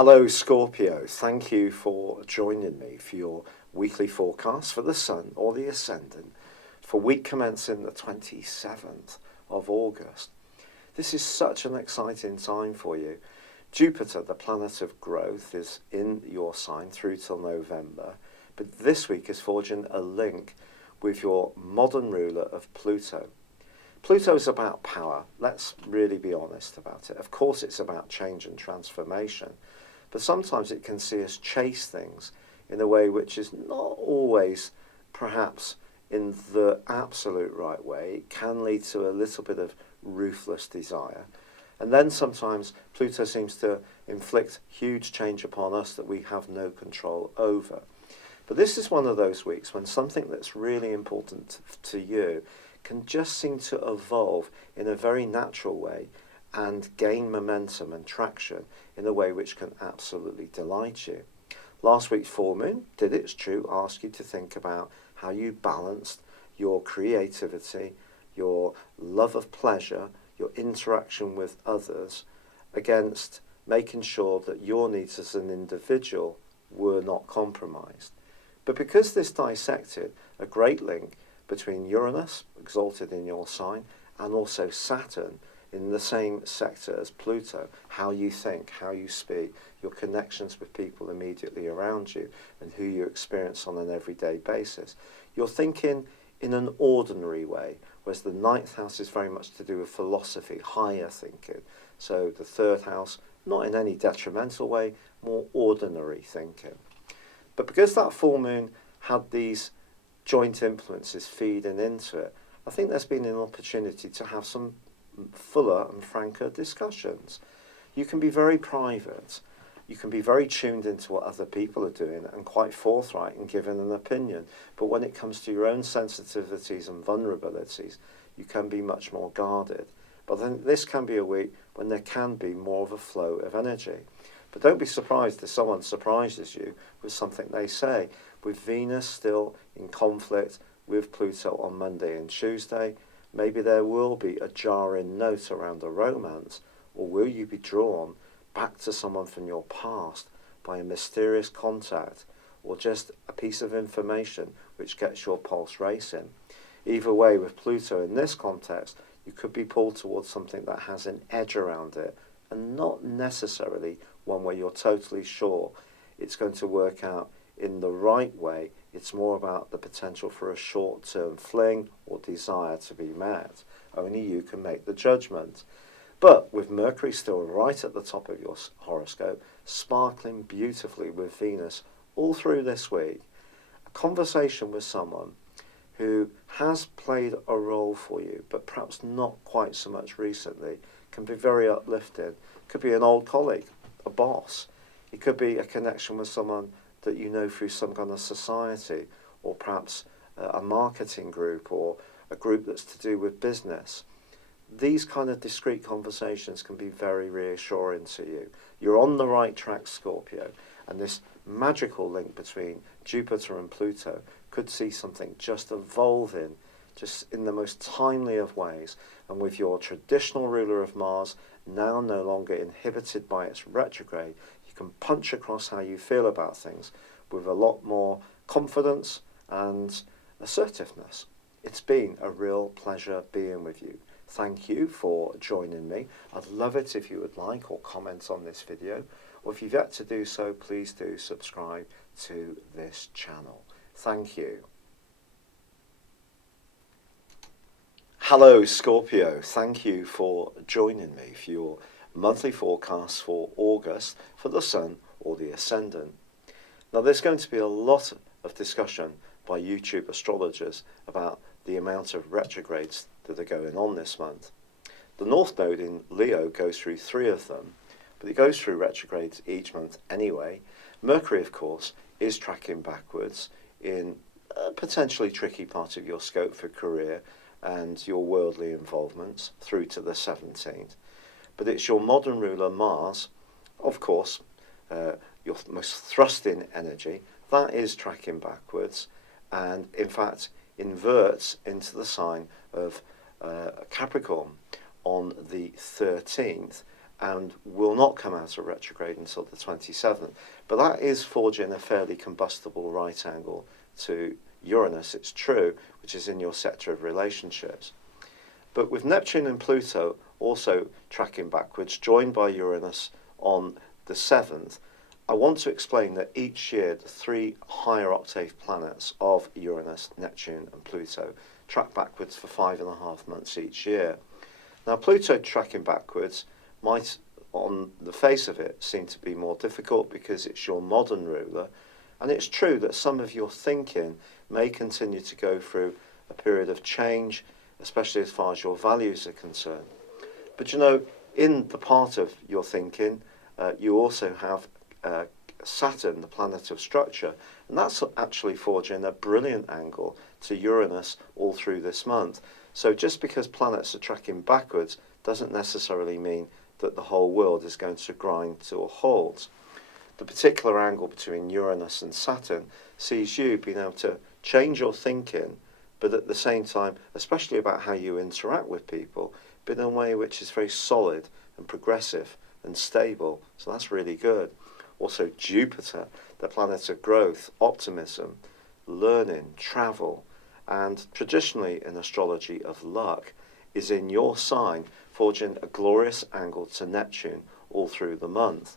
Hello Scorpio, thank you for joining me for your weekly forecast for the Sun or the Ascendant for week commencing the 27th of August. This is such an exciting time for you. Jupiter, the planet of growth, is in your sign through till November, but this week is forging a link with your modern ruler of Pluto. Pluto is about power. Let's really be honest about it. Of course it's about change and transformation, but sometimes it can see us chase things in a way which is not always perhaps in the absolute right way. It can lead to a little bit of ruthless desire. And then sometimes Pluto seems to inflict huge change upon us that we have no control over. But this is one of those weeks when something that's really important to you can just seem to evolve in a very natural way and gain momentum and traction in a way which can absolutely delight you. Last week's full moon did its true ask you to think about how you balanced your creativity, your love of pleasure, your interaction with others against making sure that your needs as an individual were not compromised. But because this dissected a great link between Uranus, exalted in your sign, and also Saturn in the same sector as Pluto, how you think, how you speak, your connections with people immediately around you, and who you experience on an everyday basis. You're thinking in an ordinary way, whereas the ninth house is very much to do with philosophy, higher thinking. So the third house, not in any detrimental way, more ordinary thinking. But because that full moon had these joint influences feeding into it, I think there's been an opportunity to have some fuller and franker discussions. You can be very private, you can be very tuned into what other people are doing and quite forthright in giving an opinion, but when it comes to your own sensitivities and vulnerabilities, you can be much more guarded. But then this can be a week when there can be more of a flow of energy. But don't be surprised if someone surprises you with something they say. With Venus still in conflict with Pluto on Monday and Tuesday, maybe there will be a jarring note around a romance, or will you be drawn back to someone from your past by a mysterious contact, or just a piece of information which gets your pulse racing. Either way, with Pluto in this context, you could be pulled towards something that has an edge around it, and not necessarily one where you're totally sure it's going to work out in the right way. It's more about the potential for a short-term fling or desire to be met. Only you can make the judgment. But with Mercury still right at the top of your horoscope, sparkling beautifully with Venus all through this week, a conversation with someone who has played a role for you, but perhaps not quite so much recently, can be very uplifting. It could be an old colleague, a boss. It could be a connection with someone that you know through some kind of society, or perhaps a marketing group, or a group that's to do with business. These kind of discreet conversations can be very reassuring to you. You're on the right track, Scorpio, and this magical link between Jupiter and Pluto could see something just evolving, just in the most timely of ways, and with your traditional ruler of Mars now no longer inhibited by its retrograde, you can punch across how you feel about things with a lot more confidence and assertiveness. It's been a real pleasure being with you. Thank you for joining me. I'd love it if you would like or comment on this video, or if you've yet to do so, please do subscribe to this channel. Thank you. Hello Scorpio, thank you for joining me for your monthly forecast for August for the Sun or the Ascendant. Now there's going to be a lot of discussion by YouTube astrologers about the amount of retrogrades that are going on this month. The North Node in Leo goes through 3 of them, but it goes through retrogrades each month anyway. Mercury, of course, is tracking backwards in a potentially tricky part of your scope for career and your worldly involvements through to the 17th. But it's your modern ruler Mars, of course, your most thrust-in energy, that is tracking backwards, and in fact inverts into the sign of Capricorn on the 13th, and will not come out of retrograde until the 27th. But that is forging a fairly combustible right angle to Uranus, it's true, which is in your sector of relationships. But with Neptune and Pluto also tracking backwards, joined by Uranus on the 7th, I want to explain that each year the three higher octave planets of Uranus, Neptune and Pluto track backwards for 5.5 months each year. Now Pluto tracking backwards might, on the face of it, seem to be more difficult because it's your modern ruler, and it's true that some of your thinking may continue to go through a period of change, especially as far as your values are concerned. But you know, in the part of your thinking, you also have Saturn, the planet of structure, and that's actually forging a brilliant angle to Uranus all through this month. So just because planets are tracking backwards doesn't necessarily mean that the whole world is going to grind to a halt. The particular angle between Uranus and Saturn sees you being able to change your thinking, but at the same time, especially about how you interact with people, but in a way which is very solid and progressive and stable. So that's really good. Also Jupiter, the planet of growth, optimism, learning, travel, and traditionally in astrology of luck, is in your sign, forging a glorious angle to Neptune all through the month.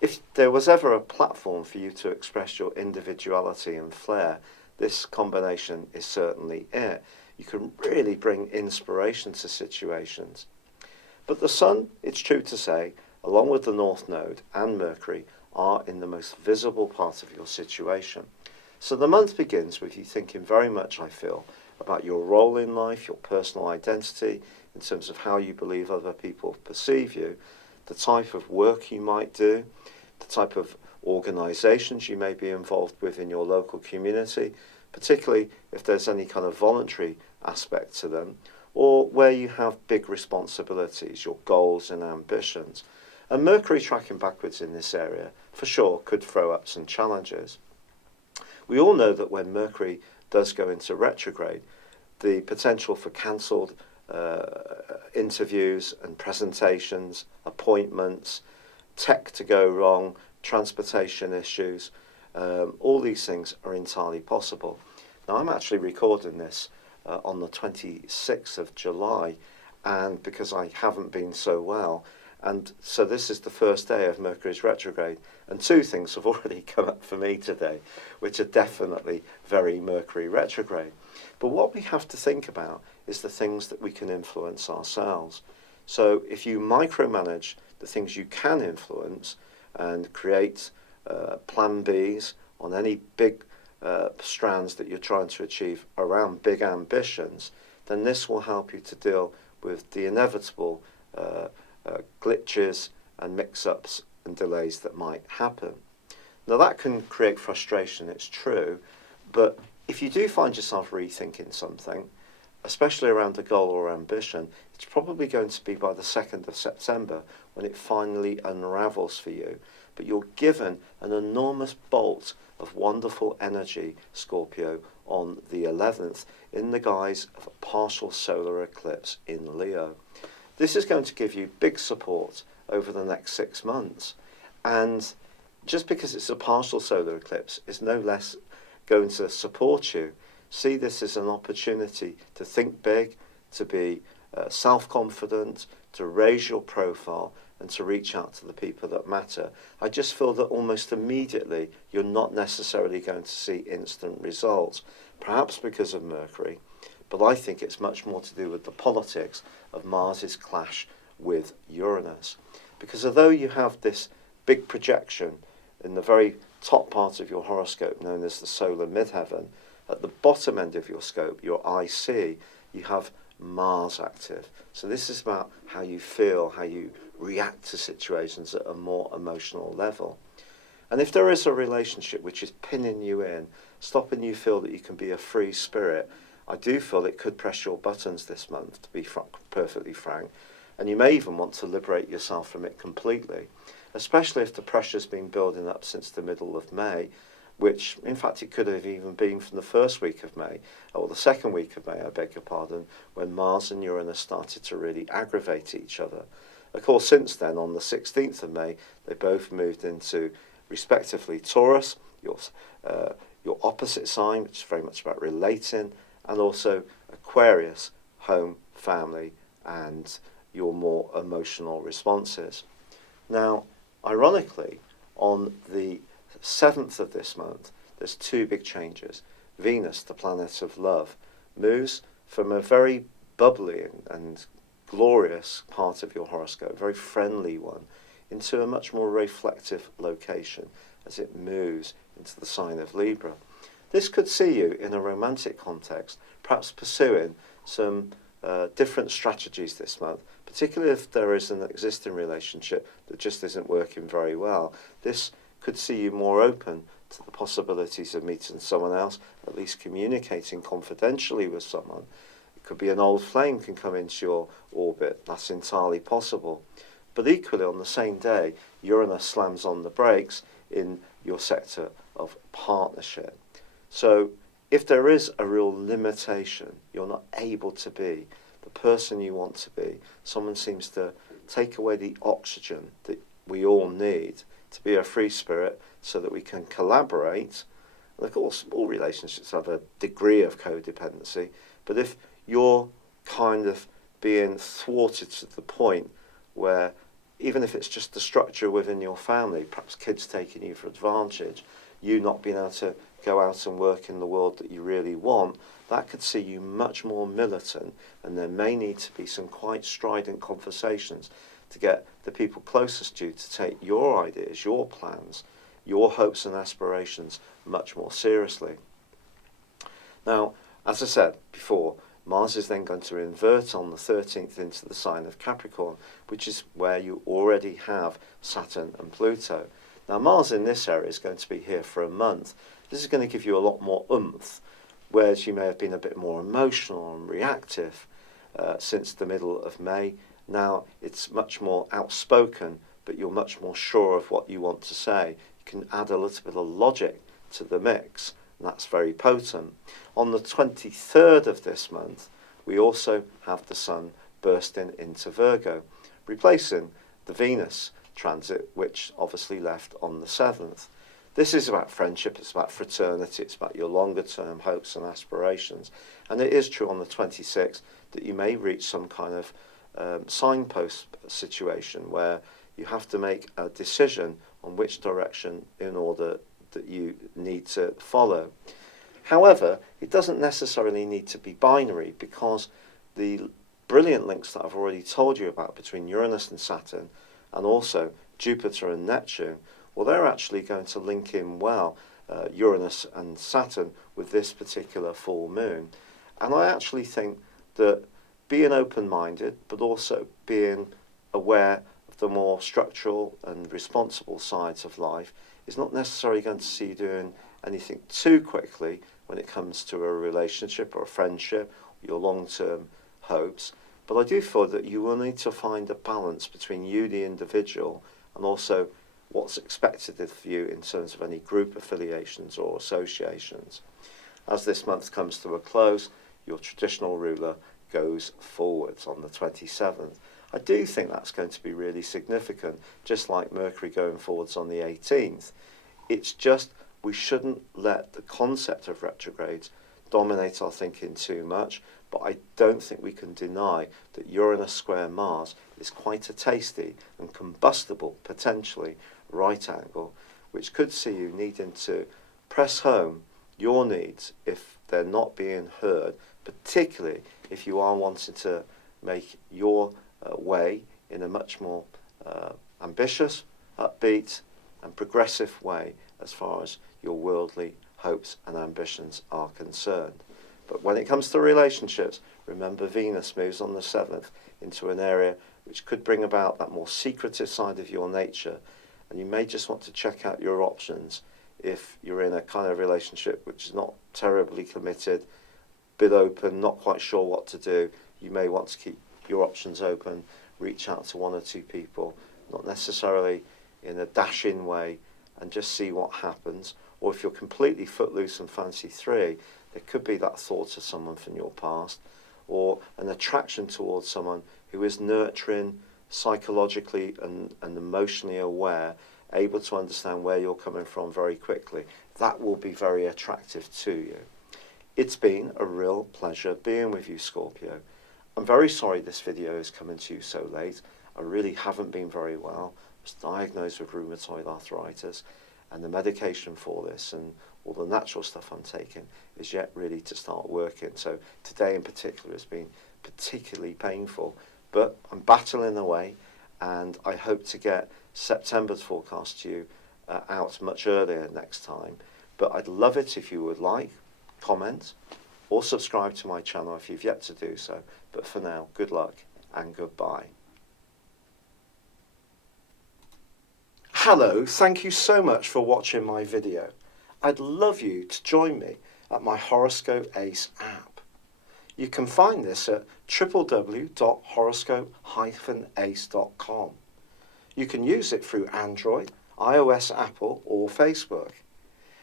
If there was ever a platform for you to express your individuality and flair, this combination is certainly it. You can really bring inspiration to situations. But the Sun, it's true to say, along with the North Node and Mercury, are in the most visible part of your situation. So the month begins with you thinking very much, I feel, about your role in life, your personal identity, in terms of how you believe other people perceive you, the type of work you might do, the type of organisations you may be involved with in your local community, particularly if there's any kind of voluntary aspect to them, or where you have big responsibilities, your goals and ambitions. And Mercury tracking backwards in this area, for sure, could throw up some challenges. We all know that when Mercury does go into retrograde, the potential for cancelled interviews and presentations, appointments, tech to go wrong, transportation issues, all these things are entirely possible. Now I'm actually recording this on the 26th of July, and because I haven't been so well, and so this is the first day of Mercury's retrograde, and two things have already come up for me today, which are definitely very Mercury retrograde. But what we have to think about is the things that we can influence ourselves. So if you micromanage the things you can influence and create plan Bs on any big strands that you're trying to achieve around big ambitions, then this will help you to deal with the inevitable glitches and mix-ups and delays that might happen. Now that can create frustration, it's true, but if you do find yourself rethinking something, especially around a goal or ambition, it's probably going to be by the 2nd of September when it finally unravels for you. But you're given an enormous bolt of wonderful energy, Scorpio, on the 11th in the guise of a partial solar eclipse in Leo. This is going to give you big support over the next 6 months. And just because it's a partial solar eclipse is no less going to support you. See this as an opportunity to think big, to be self-confident, to raise your profile, and to reach out to the people that matter. I just feel that almost immediately you're not necessarily going to see instant results, perhaps because of Mercury, but I think it's much more to do with the politics of Mars's clash with Uranus. Because although you have this big projection in the very top part of your horoscope known as the solar midheaven, at the bottom end of your scope, your IC, you have Mars active. So this is about how you feel, how you react to situations at a more emotional level. And if there is a relationship which is pinning you in, stopping you feel that you can be a free spirit, I do feel it could press your buttons this month, to be perfectly frank. And you may even want to liberate yourself from it completely, especially if the pressure's been building up since the middle of May, which in fact it could have even been from the first week of May, or the second week of May, I beg your pardon, when Mars and Uranus started to really aggravate each other. Of course, since then, on the 16th of May, they both moved into, respectively, Taurus, your opposite sign, which is very much about relating, and also Aquarius, home, family, and your more emotional responses. Now, ironically, on the 7th of this month, there's two big changes. Venus, the planet of love, moves from a very bubbly and glorious part of your horoscope, a very friendly one, into a much more reflective location as it moves into the sign of Libra. This could see you in a romantic context, perhaps pursuing some different strategies this month, particularly if there is an existing relationship that just isn't working very well. This could see you more open to the possibilities of meeting someone else, at least communicating confidentially with someone. It could be an old flame can come into your orbit. That's entirely possible. But equally, on the same day, Uranus slams on the brakes in your sector of partnership. So if there is a real limitation, you're not able to be the person you want to be, someone seems to take away the oxygen that we all need to be a free spirit so that we can collaborate. And of course, all relationships have a degree of codependency, but if you're kind of being thwarted to the point where, even if it's just the structure within your family, perhaps kids taking you for advantage, you not being able to go out and work in the world that you really want, that could see you much more militant, and there may need to be some quite strident conversations to get the people closest to you to take your ideas, your plans, your hopes and aspirations much more seriously. Now, as I said before, Mars is then going to invert on the 13th into the sign of Capricorn, which is where you already have Saturn and Pluto. Now, Mars in this area is going to be here for a month. This is going to give you a lot more oomph, whereas you may have been a bit more emotional and reactive since the middle of May. Now it's much more outspoken, but you're much more sure of what you want to say. You can add a little bit of logic to the mix, and that's very potent. On the 23rd of this month, we also have the Sun bursting into Virgo, replacing the Venus transit, which obviously left on the 7th. This is about friendship, it's about fraternity, it's about your longer term hopes and aspirations. And it is true on the 26th that you may reach some kind of signpost situation where you have to make a decision on which direction in order that you need to follow. However, it doesn't necessarily need to be binary, because the brilliant links that I've already told you about between Uranus and Saturn, and also Jupiter and Neptune, well, they're actually going to link in well, Uranus and Saturn, with this particular full moon. And I actually think that being open-minded, but also being aware of the more structural and responsible sides of life, is not necessarily going to see you doing anything too quickly when it comes to a relationship or a friendship, your long-term hopes. But I do feel that you will need to find a balance between you, the individual, and also what's expected of you in terms of any group affiliations or associations. As this month comes to a close, your traditional ruler goes forwards on the 27th. I do think that's going to be really significant, just like Mercury going forwards on the 18th. It's just we shouldn't let the concept of retrogrades dominate our thinking too much, but I don't think we can deny that Uranus square Mars is quite a tasty and combustible, potentially, right angle, which could see you needing to press home your needs if they're not being heard, particularly if you are wanting to make your way in a much more ambitious, upbeat and progressive way as far as your worldly hopes and ambitions are concerned. But when it comes to relationships, remember Venus moves on the 7th into an area which could bring about that more secretive side of your nature, and you may just want to check out your options if you're in a kind of relationship which is not terribly committed, bit open, not quite sure what to do. You may want to keep your options open, reach out to one or two people, not necessarily in a dashing way, and just see what happens. Or if you're completely footloose and fancy free, there could be that thought of someone from your past, or an attraction towards someone who is nurturing, psychologically and emotionally aware, able to understand where you're coming from very quickly, that will be very attractive to you. It's been a real pleasure being with you, Scorpio. I'm very sorry this video is coming to you so late. I really haven't been very well. I was diagnosed with rheumatoid arthritis, and the medication for this and all the natural stuff I'm taking is yet really to start working. So today in particular has been particularly painful, but I'm battling away, and I hope to get September's forecast to you out much earlier next time. But I'd love it if you would like, comment, or subscribe to my channel if you've yet to do so. But for now, good luck and goodbye. Hello, thank you so much for watching my video. I'd love you to join me at my Horoscope Ace app. You can find this at www.horoscope-ace.com. You can use it through Android, iOS, Apple, or Facebook.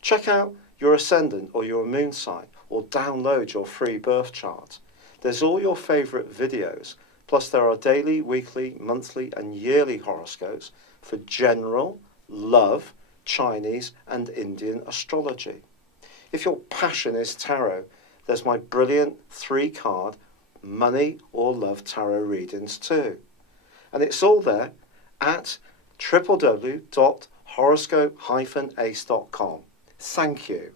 Check out your ascendant or your moon sign, or download your free birth chart. There's all your favourite videos, plus there are daily, weekly, monthly and yearly horoscopes for general, love, Chinese and Indian astrology. If your passion is tarot, there's my brilliant 3-card money or love tarot readings too. And it's all there at www.horoscope-ace.com. Thank you.